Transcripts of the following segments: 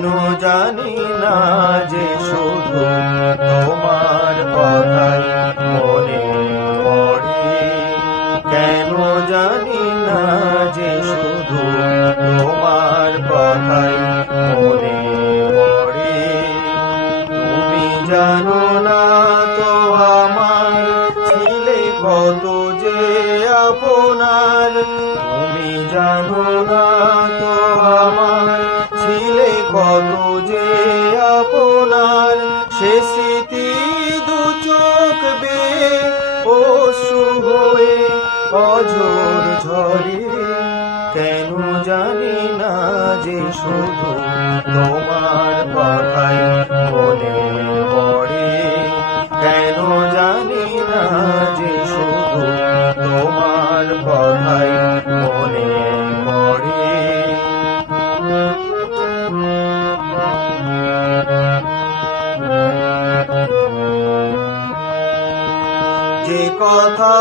কেন জানি না যে শুধু তোমার কথাই মনে পড়ে, কেন জানি না যে শুধু তোমার কথাই মনে পড়ে। তুমি জানো না তো আমার ছিলে কত যে আপনার, তুমি জানো না তো আমার ছিলে কত যে আপনার। সে স্মৃতি দু চোখ বেয়ে অশ্রু হয়ে অঝোর ঝরে, কেন জানি না যে শুধু তোমার কথাই মনে পড়ে, কেন জানি না যে শুধু তোমার কথাই মনে পড়ে। যে কথা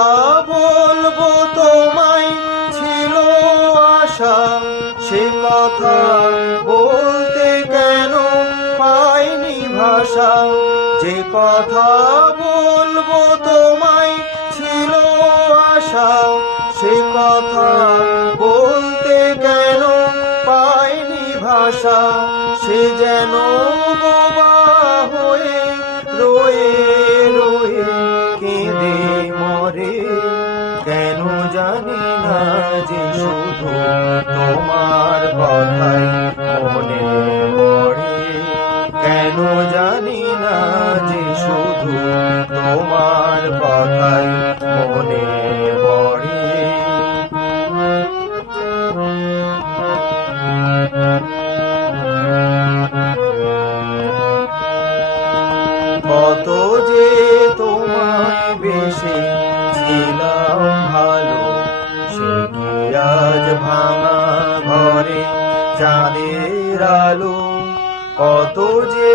বলবো তোমায় ছিল আশা, সে কথা বলতে কেন পাইনি ভাষা। যে কথা বলবো তোমায় ছিল আশা, সে কথা বলতে কেন পাইনি ভাষা। সে যেন বোবা হয়ে রয়ে রয়ে কেঁদে মরে, কেন জানি না যে শুধু তোমার কথাই মনে পড়ে, কেন জানি না যে শুধু তোমার কথাই মনে পড়ে। কত যে তোমায় বেশি ছিলাম ভালো, সে কি আজ ভাঙা ঘরে চাঁদের আলো। কত যে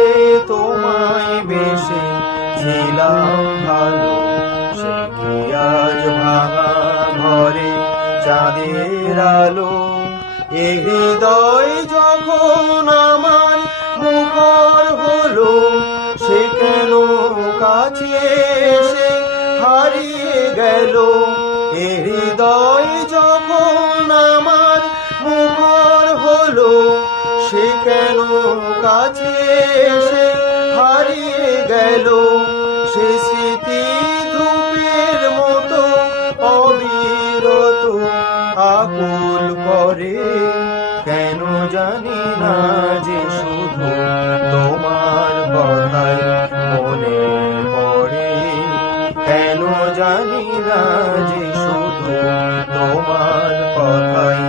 তোমায় বেশি ছিলাম ভালো, সে কি আজ ভাঙা ঘরে চাঁদের আলো। এ হৃদয় যখন আমার মুখর হলো, সে কেন কাছে এসে হারিয়ে গেল। এ হৃদয় যখন আমার মুখর হলো, সে কেন কাছে এসে হারিয়ে গেল। সে স্মৃতি ধূপের মতো অবিরত আকুল করে, কেন জানি না যে শুধু তোমার কথাই মনে পড়ে, কেন জানি না যে শুধু তোমার কথাই